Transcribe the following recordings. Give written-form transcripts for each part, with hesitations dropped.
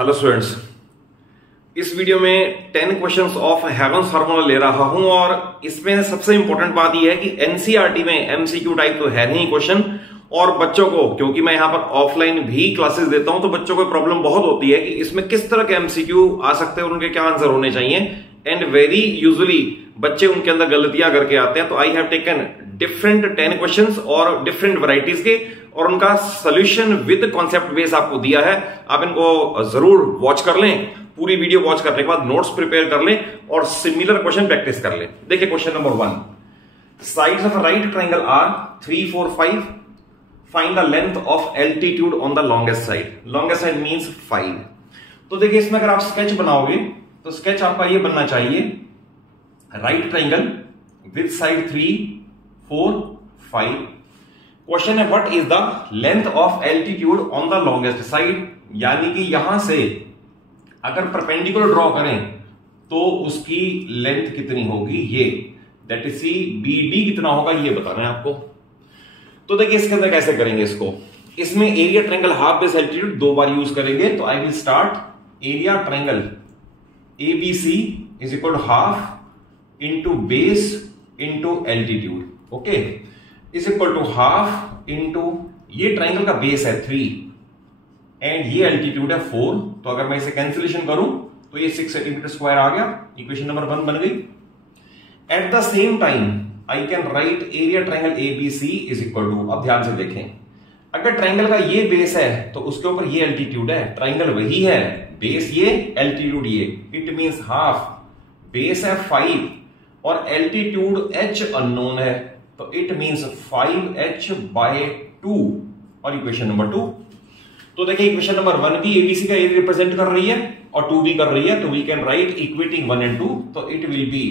Hello students, इस video में 10 questions of heavens formula ले रहा हूं और इसमें सबसे इंपॉर्टेंट बात यह है कि एनसीईआरटी में एमसीक्यू टाइप तो है नहीं क्वेश्चन। और बच्चों को, क्योंकि मैं यहां पर ऑफलाइन भी क्लासेस देता हूं, तो बच्चों को प्रॉब्लम बहुत होती है कि इसमें किस तरह के एमसीक्यू आ सकते हैं और उनके क्या आंसर होने चाहिए। एंड वेरी यूजुअली बच्चे उनके अंदर गलतियां करके आते हैं। तो I have taken different 10 questions और डिफरेंट वैरायटीज के, और उनका सोल्यूशन विद कॉन्सेप्ट बेस आपको दिया है। आप इनको जरूर वॉच कर लें, पूरी वीडियो वॉच करने के बाद नोट्स प्रिपेयर कर लें और सिमिलर क्वेश्चन प्रैक्टिस कर लें। देखिए question number 1, sides of right triangle are 3, 4, 5, find the length of altitude on the longest side. Longest side means 5। तो देखिए इसमें अगर आप स्केच बनाओगे तो स्केच आपका ये बनना चाहिए, right triangle with side 3, 4, 5। Question है what is the length of altitude on the longest side, यानी कि यहां से अगर परपेंडिकुलर ड्रॉ करें तो उसकी लेंथ कितनी होगी, ये दैट इज सी BD कितना होगा ये बताना है आपको। तो देखिए इसके अंदर कैसे करेंगे इसको, इसमें area triangle half base altitude 2 बार यूज करेंगे। तो I will start area triangle ABC is equal to half into base into altitude, okay, is equal to half into ये ट्रायंगल का बेस है 3 एंड ये एल्टीट्यूड है 4। तो अगर मैं इसे कैंसिलेशन करूं तो ये 6 सेंटीमीटर स्क्वायर आ गया, इक्वेशन नंबर 1 बन गई। At the same time I can write area triangle ABC is equal to, अब ध्यान से देखें, अगर ट्रायंगल का ये बेस है तो उसके ऊपर ये एल्टीट्यूड है, ट्रायंगल वही है, बेस ये एल्टीट्यूड ये, इट मींस हाफ, बेस है 5 और एल्टीट्यूड h अननोन है, तो इट मींस 5h/2 और इक्वेशन नंबर 2। तो देखिए इक्वेशन नंबर 1 भी ABC का एरिया रिप्रेजेंट कर रही है और 2 भी कर रही है, तो we can write equating 1 and 2, तो it will be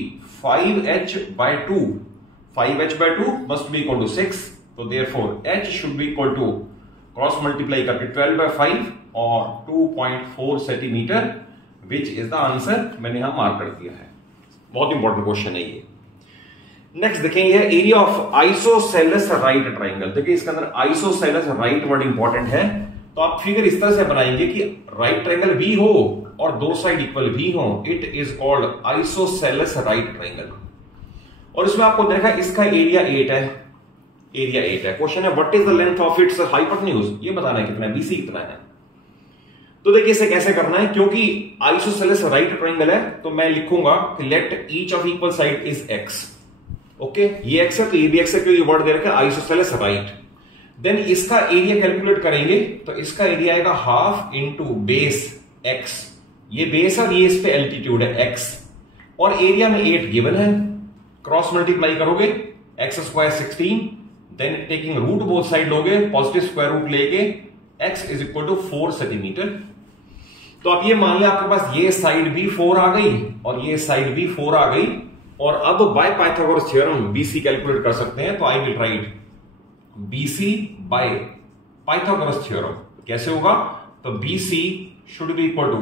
5h/2, 5h/2 must be equal to 6, तो therefore h should be equal to cross multiply करके 12/5 और 2.4 centimetre, which is the answer. मैंने यहां मार्क कर दिया है, बहुत इंपॉर्टेंट क्वेश्चन है ये। नेक्स्ट देखेंगे area of isosceles right triangle. देखिए इसके अंदर आइसोसेलेस राइट वर्ड इंपॉर्टेंट है, तो आप फिगर इस तरह से बनाएंगे कि राइट ट्रायंगल भी हो और दो साइड इक्वल भी हो, it is called isosceles right triangle. और इसमें आपको देखा इसका एरिया 8 है, एरिया 8 है। क्वेश्चन है what is the length of its hypotenuse, ये बताना है कितना है, BC कितना है। तो देखिए इसे कैसे करना है, क्योंकि आइसोसेलेस राइट ट्रायंगल है तो मैं लिखूंगा कि let each of equal side is x, okay, ये x है तो ये भी x है, क्योंकि वर्ड दे रखा है आइसोसेलेस राइट। देन इसका एरिया कैलकुलेट करेंगे तो इसका एरिया आएगा हाफ इंटू बेस x, ये बेस और ये इस पे एल्टीट्यूड है x, और एरिया में 8 गिवन है, क्रॉस मल्टीप्लाई करोगे x² 16, then taking root both side लोगे, पॉजिटिव स्क्वायर रूट लेके x is equal to 4 centimetre. तो अब ये मान लिया आपके पास ये साइड भी 4 आ गई और ये साइड भी 4 आ गई, और अब by Pythagoras theorem BC calculate कर सकते हैं। तो I will write BC by Pythagoras theorem. कैसे होगा, तो BC should be equal to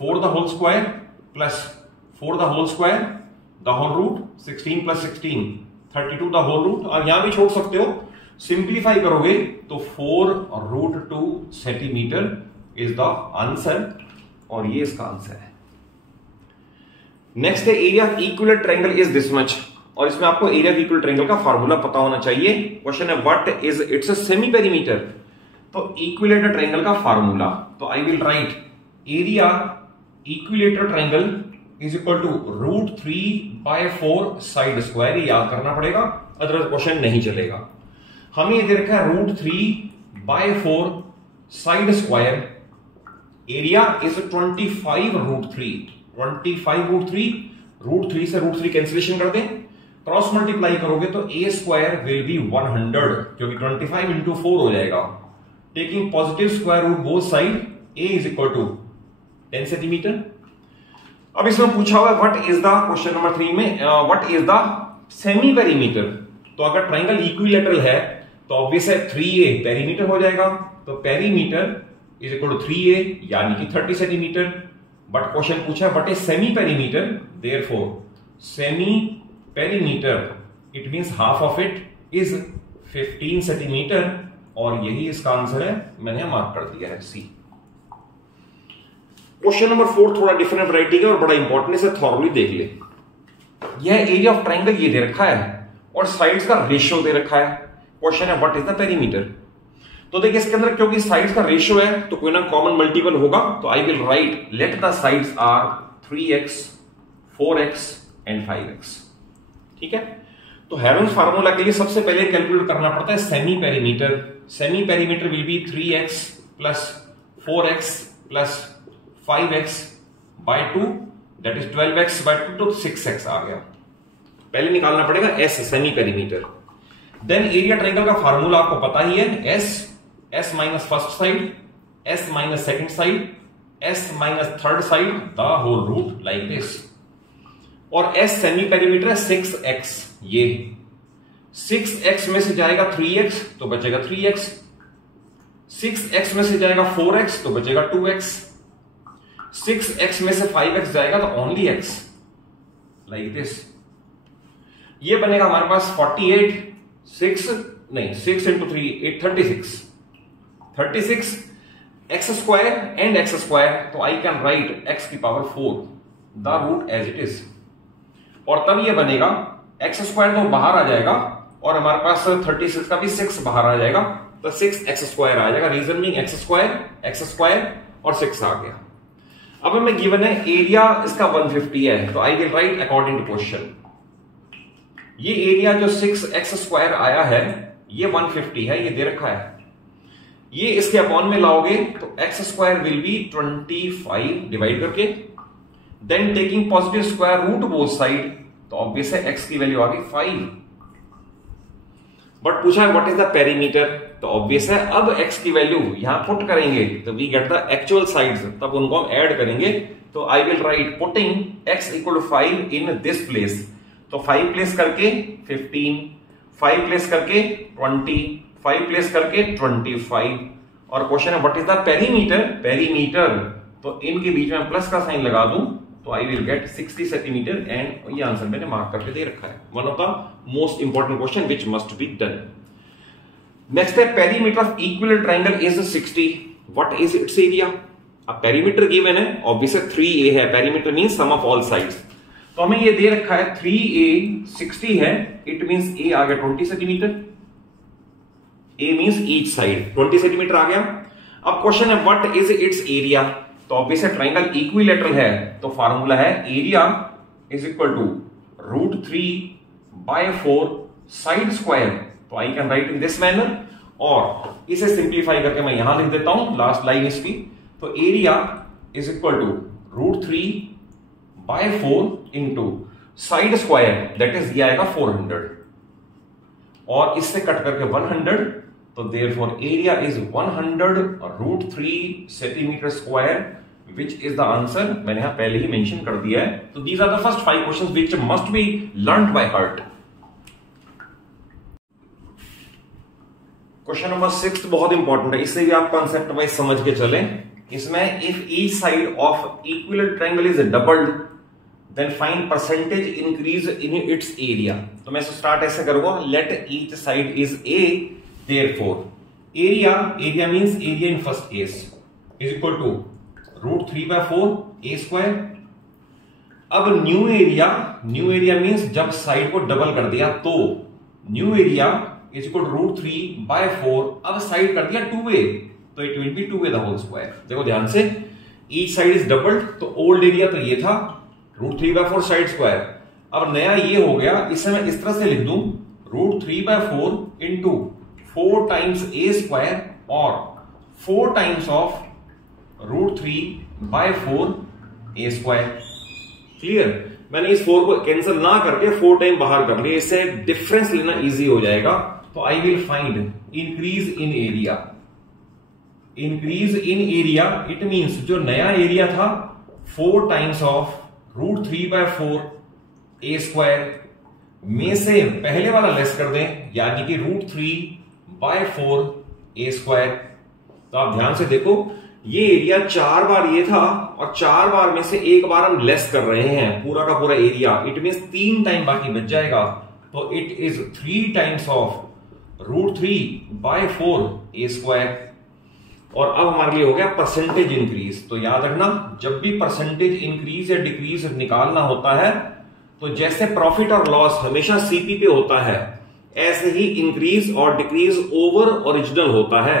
4 the whole square plus 4 the whole square the whole root, 16 plus 16 32 the whole root. और यहां भी छोड़ सकते हो, सिंप्लीफाई करोगे तो 4√2 सेंटीमीटर इज द आंसर, और ये इसका आंसर है। नेक्स्ट है area of equilateral triangle is this much, और इसमें आपको एरिया ऑफ इक्विलेटरल ट्रायंगल का फार्मूला पता होना चाहिए। क्वेश्चन है what is its a semi perimeter, तो इक्विलेटरल ट्रायंगल का फार्मूला, तो I will write area equilateral triangle is equal to √3/4 side square, ये याद करना पड़ेगा, अदरवाइज क्वेश्चन नहीं चलेगा। हमें दे रखा है √3/4 साइड स्क्वायर, एरिया इज 25√3, 25√3, √3 से √3 कैंसिलेशन कर दें, क्रॉस मल्टीप्लाई करोगे तो A² विल बी 100, क्योंकि 25 इंटू 4 हो जाएगा, taking positive square root both side, A is equal to 10 centimetre. अब इसमें पूछा हुआ है what is the, question number 3 में what is the semi perimeter. तो अगर ट्रायंगल इक्विलैटरल है तो ऑब्वियस है 3A पेरीमीटर हो जाएगा, तो perimeter is equal to 3A यानी कि 30 सेंटीमीटर। बट क्वेश्चन पूछा है what is semi perimeter, therefore semi perimeter it means half of it is 15 centimetre, और यही इसका आंसर है, मैंने मार्क कर दिया है C। क्वेश्चन नंबर 4 थोड़ा डिफरेंट वैरायटी का और बड़ा इंपॉर्टेंट, इसे थॉरली देख ले। यह एरिया ऑफ ट्राइंगल ये दे रखा है और साइड्स का रेशियो दे रखा है। क्वेश्चन है व्हाट इज द पेरीमीटर। तो देखिए इसके अंदर क्योंकि साइड्स का रेशियो है तो कोई ना कॉमन मल्टीपल होगा, तो I will write let the sides are 3x 4x and 5x। ठीक है, तो हेरोन्स फार्मूला के लिए सबसे पहले कैलकुलेट करना पड़ता है semi perimeter. Semi perimeter will be 3x plus 4x plus 5x by 2 that is 12x by 2 तो 6x आ गया। पहले निकालना पड़ेगा S semi perimeter. Then area triangle का फार्मूला आपको पता ही है, S minus first side, S minus second side, S minus third side the whole root like this. और S सेमी पेरीमीटर है 6x। ये 6x में से जाएगा 3x तो बचेगा 3x, 6x में से जाएगा 4x तो बचेगा 2x, 6x में से 5x जाएगा तो ओनली x लाइक दिस। ये बनेगा हमारे पास 48 6 into 3 8 36 x square and x square, तो आई कैन राइट x की power 4 the root as it is. और तब ये बनेगा x स्क्वायर तो बाहर आ जाएगा और हमारे पास 36 का भी 6 बाहर आ जाएगा तो 6x स्क्वायर आ जाएगा। रीजन मीन x स्क्वायर और 6 आ गया। अब हमें गिवन है एरिया इसका 150 है, तो I will write according to question. ये एरिया जो 6x स्क्वायर आया है ये 150 है, ये दे रखा है। ये इसके अपॉन में लाओगे तो x square will be 25 divide करके, then taking positive square root both side, तो ऑब्वियस है x की वैल्यू आ गई 5। बट पूछा है व्हाट इज द पेरीमीटर, तो ऑब्वियस है अब x की वैल्यू यहां पुट करेंगे तो we get the actual sides, तब उनको हम ऐड करेंगे। तो I will write putting x equal to 5 in this place, तो 5 प्लेस करके 15, 5 प्लेस करके 20, 5 प्लेस करके 25। और क्वेश्चन है व्हाट इज द पेरीमीटर, तो इनके बीच में प्लस का साइन लगा दूं तो I will get 60 centimetre and ये आंसर मैंने मार्क करके दे रखा है। One of the most important question which must be done. Next है perimeter of equilateral triangle is 60, what is its area. अब पेरीमीटर गिवन है, ऑब्वियसली 3a है, perimeter means sum of all sides. तो हमें ये दे रखा है 3a 60 है, इट मींस a आ गया 20 centimetre, a means each side 20 centimetre आ गया। अब क्वेश्चन है व्हाट इज इट्स एरिया, तो ऑब्वियसली ट्रायंगल इक्विलैटरल है तो फार्मूला है area is equal to root 3/4 side square, तो I can write in this manner. और इसे सिंप्लीफाई करके मैं यहां लिख देता हूं लास्ट लाइन इसकी, तो area is equal to root 3/4 into side square that is दिया आएगा 400 और इससे कट करके 100, तो therefore area is 100 root 3 centimetre square which is the answer. मैंने यहां पहले ही मेंशन कर दिया है। तो these are the first 5 questions which must be learned by heart. Question number 6 बहुत इंपॉर्टेंट है, इससे भी आप कॉन्सेप्ट वाइज समझ के चले। इसमें if each side of equilateral triangle is doubled then find percentage increase in its area. तो मैं स्टार्ट ऐसे करूंगा, let each side is a, therefore area means area in first case is equal to root 3/4 a square। अब new area means जब side को double कर दिया तो new area is equal to root 3/4, अब साइड कर दिया 2a तो it will be 2a the whole square. देखो ध्यान से, ईच साइड इज डबल्ड, तो ओल्ड एरिया तो ये था रूट 3/4 साइड स्क्वायर, अब नया ये हो गया, इसे मैं इस तरह से लिख दूं root 3/4 into 4 times a square और 4 times of root 3/4 a square. Clear, मैंने इस 4 को कैंसिल ना करके 4 टाइम बाहर कर लिया, इससे डिफरेंस लेना इजी हो जाएगा। तो I will find increase in area. Increase in area it means जो नया एरिया था 4 times of root 3/4 a square में से पहले वाला लेस कर दें, यानी कि रूट 3/4 a स्क्वायर। तो आप ध्यान से देखो, ये एरिया 4 बार ये था और 4 बार में से 1 बार हम लेस कर रहे हैं पूरा का पूरा एरिया, इट मींस 3 टाइम बाकी बच जाएगा। तो it is 3 times of root 3/4 a square. और अब हमारे लिए हो गया परसेंटेज इंक्रीज। तो याद रखना, जब भी परसेंटेज इंक्रीज या डिक्रीज निकालना होता है तो जैसे प्रॉफिट और लॉस हमेशा सीपी पे होता है, ऐसे ही इंक्रीज और डिक्रीज ओवर ओरिजिनल होता है।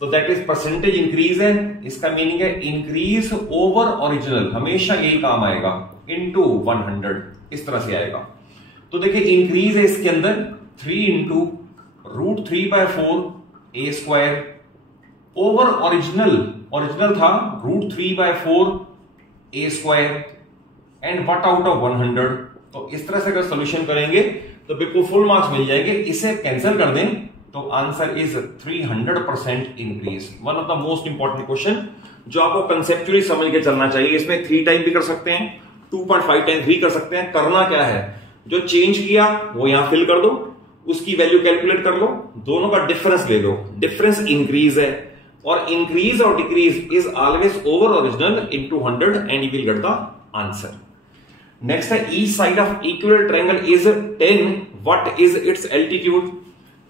तो दैट इज परसेंटेज इंक्रीज है, इसका मीनिंग है इंक्रीज ओवर ओरिजिनल, हमेशा यही काम आएगा, इनटू 100 इस तरह से आएगा। तो देखिए इंक्रीज है इसके अंदर 3 into √3/4 a square, over original था √3/4 a square, and what out of 100। तो इस तरह से अगर सोल्यूशन करेंगे तो बिल्कुल फुल मार्क्स मिल जाएंगे। इसे कैंसिल कर दें तो answer is 300% increase. One of the most important question जो आपको कंसेप्चुअली समझ के चलना चाहिए। इसमें 3 टाइम भी कर सकते हैं, 2.5 टाइम भी कर सकते हैं। करना क्या है, जो चेंज किया वो यहां फिल कर दो, उसकी वैल्यू कैलकुलेट कर लो, दोनों का डिफरेंस ले लो। डिफरेंस इंक्रीज है और इंक्रीज और decrease is always over original into 100 and you will get the answer. Next है each side of equal triangle is 10, what is its altitude.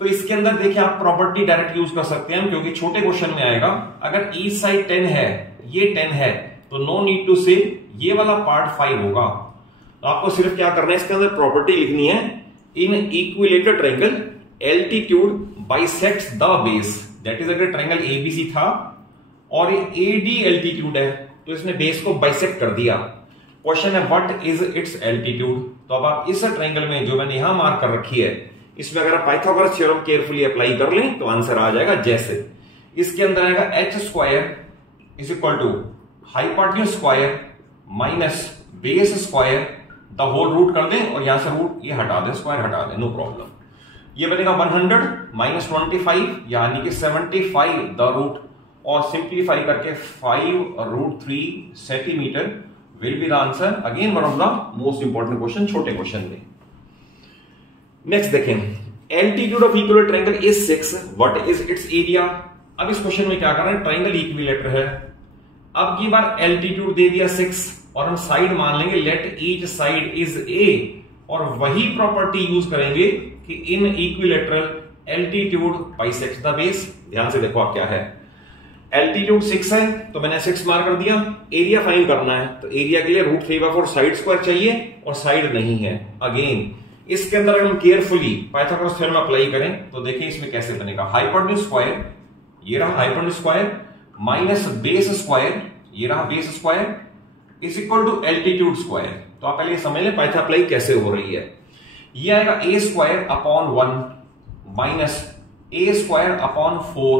तो इसके अंदर देखिए आप प्रॉपर्टी डायरेक्ट यूज कर सकते हैं, क्योंकि छोटे क्वेश्चन में आएगा। अगर ईच साइड 10 है, ये 10 है, तो नो नीड टू से ये वाला पार्ट 5 होगा। तो आपको सिर्फ क्या करना है, इसके अंदर प्रॉपर्टी लिखनी है, इन equilateral triangle altitude bisects the base. That is अगर ट्रायंगल एबीसी था और ये एडी एल्टीट्यूड है, तो इसने बेस को बाइसेक्ट कर दिया। क्वेश्चन है व्हाट इज इट्स एल्टीट्यूड। तो अब आप इस ट्रायंगल में जो मैंने यहां मार्क कर रखी है, इसमें अगर आप पाइथागोरस थ्योरम केयरफुली अप्लाई कर लें तो आंसर आ जाएगा जैसे इसके अंदर आएगा h² is equal to hypotenuse square minus base square, the whole root कर दें और यहां से रूट ये हटा दें, स्क्वायर हटा दें, नो प्रॉब्लम। ये बनेगा 100 माइनस 25 यानी कि 75 द रूट, और सिंप्लीफाई करके 5√3 centimetre will be the answer. Again one of the most important question छोटे क्वेश्चन में। नेक्स्ट देखें, altitude of equilateral triangle is 6, what is its area. अब इस क्वेश्चन में क्या करना है, ट्रायंगल इक्विलेटर है, अब की बार एल्टीट्यूड दे दिया 6 और हम साइड मान लेंगे let each side is a, और वही प्रॉपर्टी यूज करेंगे कि in equilateral altitude bisects the base. ध्यान से देखो आप क्या है, एल्टीट्यूड 6 है तो मैंने 6 मार्क कर दिया। एरिया फाइंड करना है तो एरिया के लिए √3/4 साइड स्क्वायर चाहिए और साइड नहीं है। अगेन इसके अंदर अगर हम केयरफुली पाइथागोरस थ्योरम अप्लाई करें तो देखिए इसमें कैसे बनेगा, हाइपोटेन्यूज स्क्वायर, ये रहा hypotenuse square, minus base square, ये रहा base square, is equal to altitude square. तो आप पहले समझ लें पाइथा अप्लाई कैसे हो रही है। ये आएगा a² 1 माइनस a²/4,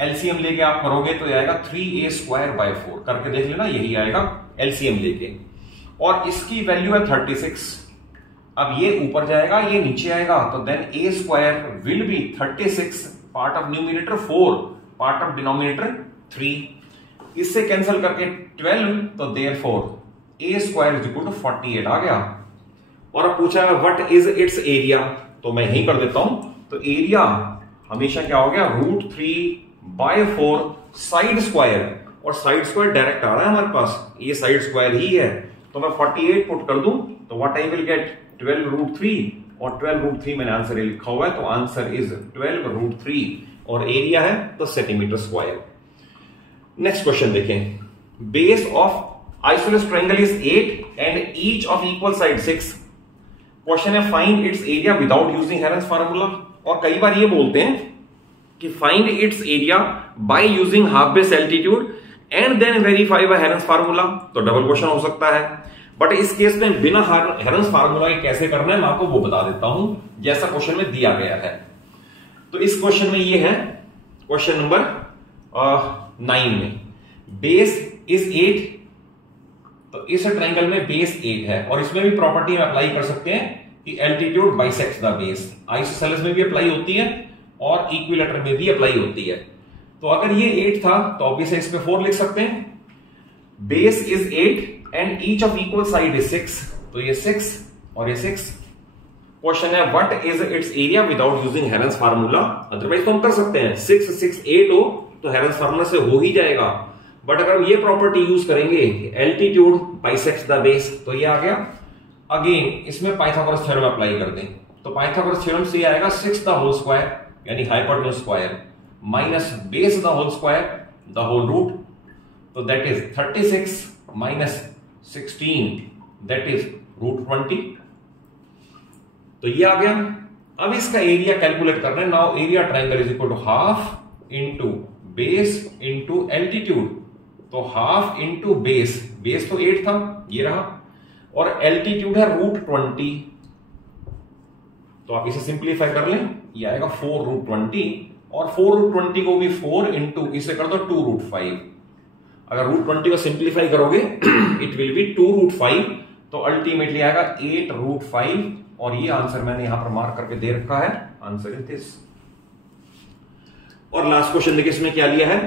एलसीएम लेके आप करोगे तो ये आएगा 3a²/4, करके देख लेना, यही आएगा एलसीएम लेके, और इसकी वैल्यू है 36। अब ये ऊपर जाएगा, ये नीचे आएगा, तो then a² will be 36, part of numerator 4, part of denominator 3। इससे कैंसिल करके 12, तो therefore a² is equal to 48 आ गया। और अब पूछा है व्हाट इज इट्स एरिया, तो मैं यही कर देता हूं। तो एरिया हमेशा क्या हो गया, √3/4 साइड स्क्वायर, और साइड स्क्वायर डायरेक्ट आ रहा है हमारे पास, ये साइड स्क्वायर ही है, तो मैं 48 पुट कर दूं तो व्हाट आई विल गेट 12√3, और 12√3 मैंने आंसर लिखा हुआ है, तो आंसर इज 12√3, और एरिया है तो सेंटीमीटर स्क्वायर। नेक्स्ट क्वेश्चन देखें, base of isosceles triangle is 8 and each of equal side 6। Question है find its area without using Heron's formula. और कई बार ये बोलते हैं कि find its area by using half base altitude and then verify by Heron's formula, तो double question हो सकता है। बट इस केस में बिना हेरेंस फार्मूला के कैसे करना है मैं आपको वो बता देता हूं, जैसा क्वेश्चन में दिया गया है। तो इस क्वेश्चन में ये है क्वेश्चन नंबर 9 में, बेस इज 8, तो इस ट्रायंगल में बेस 8 है, और इसमें भी प्रॉपर्टी में अप्लाई कर सकते हैं कि altitude bisects the base. Isosceles में भी अप्लाई होती है और इक्विलेटर में भी अप्लाई होती है। तो अगर ये 8 था तो ऑब्वियसली इस पे 4 लिख सकते हैं। Base is 8 and each of equal side is 6, तो ये 6 और ये 6। क्वेश्चन है what is its area without using Heron's formula. Otherwise तो हम कर सकते हैं 6 6 8 हो तो हेरेंस फार्मूला से हो ही जाएगा, बट अगर ये प्रॉपर्टी यूज करेंगे एल्टीट्यूड बाइसेक्ट्स द बेस, तो ये आ गया। अगेन इसमें पाइथागोरस थ्योरम अप्लाई कर दें तो पाइथागोरस थ्योरम से आएगा 6 द होल स्क्वायर यानी hypotenuse square minus base the whole square the whole root, तो that is 36 minus 16 that is root 20। तो ये आ गया। अब इसका एरिया कैलकुलेट करना है। Now area triangle is equal to half into base into altitude. तो हाफ इंटू बेस, बेस तो 8 था, ये रहा, और एल्टीट्यूड है रूट 20। तो आप इसे सिंप्लीफाई कर लें, ये आएगा 4 रूट 20, और 4 रूट 20 को भी 4 इंटू इसे कर दो 2 रूट 5। अगर रूट 20 को सिंप्लीफाई करोगे इट विल बी 2 रूट 5, तो अल्टीमेटली आएगा 8 रूट 5, और ये आंसर मैंने यहां पर मार्क करके दे रखा है। Answer is this. और लास्ट क्वेश्चन देखिए इसमें क्या लिया है,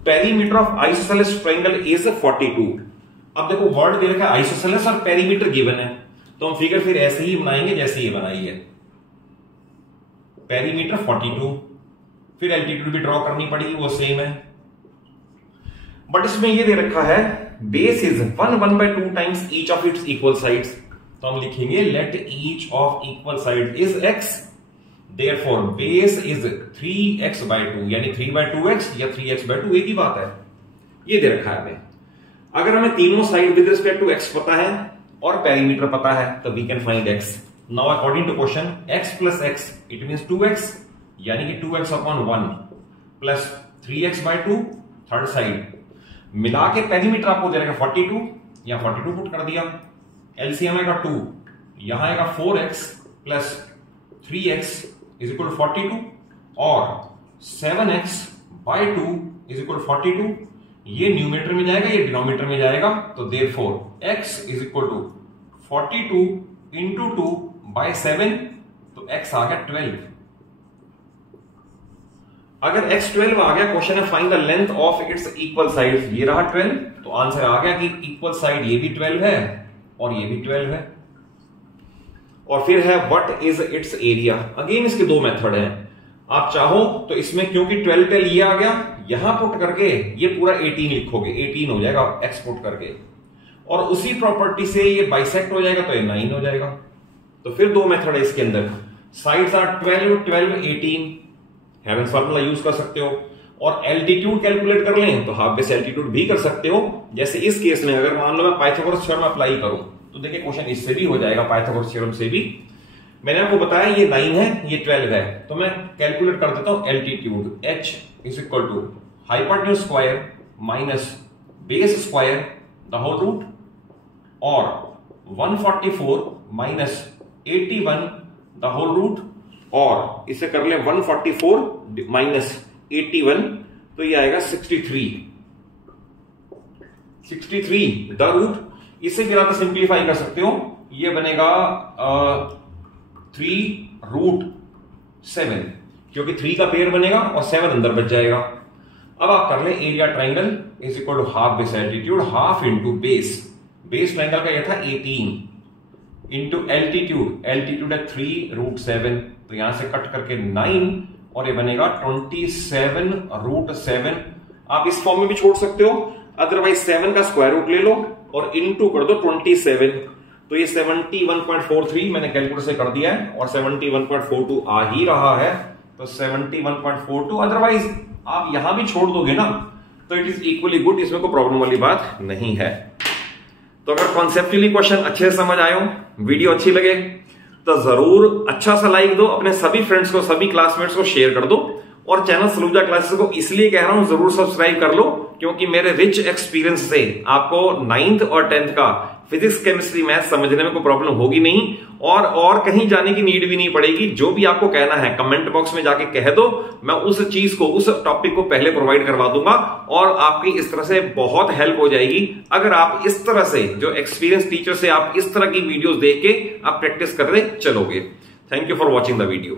perimeter of isosceles triangle is 42। अब देखो वर्ड दे रखा है आइसोसेलेस और पेरीमीटर गिवन है, तो हम फिगर फिर ऐसे ही बनाएंगे जैसे ये बनाई है। पेरीमीटर 42, फिर एल्टीट्यूड भी ड्रॉ करनी पड़ेगी, वो सेम है, बट इसमें ये दे रखा है base is 1/2 times each of its equal sides. तो हम लिखेंगे let each of equal side is x, therefore base is 3x/2, यानी 3/2x या 3x/2 एक ही बात है। ये दे रखा है हमें। अगर हमें तीनों side with respect to x पता है और पेरीमीटर पता है तो we can find x। Now according to question x plus x it means 2x, यानी कि 2x/1 plus 3x/2 third side मिला के पेरीमीटर आपको दे रखा 42, या 42 पुट कर दिया, एलसीएम आएगा 2, यहां आएगा 4x plus 3x is equal 42, और 7x/2 इज इक्वल 42। ये न्यूमरेटर में जाएगा, ये डिनोमिनेटर में जाएगा, तो therefore x is equal to 42 into 2/7, तो x आ गया 12। अगर x 12 आ गया, क्वेश्चन है find the length of its equal sides, ये रहा 12, तो आंसर आ गया कि इक्वल साइड ये भी 12 है और ये भी 12 है। और फिर है what is its area. Again इसके दो मेथड हैं, आप चाहो तो इसमें क्योंकि 12 ये आ गया, यहां पुट करके ये पूरा 18 लिखोगे, 18 हो जाएगा x पुट करके, और उसी प्रॉपर्टी से ये बाइसेक्ट हो जाएगा तो ये 9 हो जाएगा। तो फिर दो मेथड है इसके अंदर, sides are 12, 12, 18, Heron's formula use कर सकते हो, और एल्टीट्यूड कैलकुलेट कर लें तो हाफ बेस एल्टीट्यूड भी कर सकते हो। जैसे इस केस में अगर मान लो मैं पाइथागोरस थ्योरम अप्लाई करूं तो देखिए क्वेश्चन इससे भी हो जाएगा, पाइथागोरस थ्योरम से भी। मैंने आपको बताया ये 9 है, ये 12 है, तो मैं कैलकुलेट कर देता हूं altitude h is equal to hypotenuse square minus base square the whole root, और 144 माइनस 81 द होल रूट, और इसे कर ले 144 माइनस 81, तो ये आएगा 63 द रूट। इसे फिर आप सिंप्लीफाई कर सकते हो, ये बनेगा 3 रूट 7, क्योंकि 3 का पेयर बनेगा और 7 अंदर बच जाएगा। अब आप कर ले area triangle is equal to half base altitude, half into base, base triangle का ये था 18 इंटू एल्टीट्यूड, एल्टीट्यूड है 3 रूट 7, तो यहां से कट करके 9, और ये बनेगा 27 रूट 7। आप इस फॉर्म में भी छोड़ सकते हो, अदरवाइज 7 का स्क्वायर रूट ले लो और इनटू कर दो 27, तो ये 71.43 मैंने कैलकुलेटर से कर दिया है, और 71.42 आ ही रहा है, तो 71.42। अदरवाइज आप यहां भी छोड़ दोगे ना तो इट इज इक्वली गुड, इसमें कोई प्रॉब्लम वाली बात नहीं है। तो अगर कॉन्सेप्चुअली क्वेश्चन अच्छे से समझ आए हो, वीडियो अच्छी लगे तो जरूर अच्छा सा लाइक दो, अपने सभी फ्रेंड्स को, सभी क्लासमेट्स को शेयर कर दो, और चैनल सलूजा क्लासेस को इसलिए कह रहा हूं जरूर सब्सक्राइब कर लो, क्योंकि मेरे रिच एक्सपीरियंस से आपको 9th और 10th का फिजिक्स, केमिस्ट्री, मैथ समझने में कोई प्रॉब्लम होगी नहीं, और कहीं जाने की नीड भी नहीं पड़ेगी। जो भी आपको कहना है कमेंट बॉक्स में जाके कह दो, मैं उस चीज को, उस टॉपिक को पहले प्रोवाइड करवा दूंगा, और आपकी इस तरह से बहुत हेल्प हो जाएगी। अगर आप इस तरह से, जो एक्सपीरियंस टीचर से आप इस तरह की वीडियोस देख के आप प्रैक्टिस कर रहे चलोगे। Thank you for watching the video.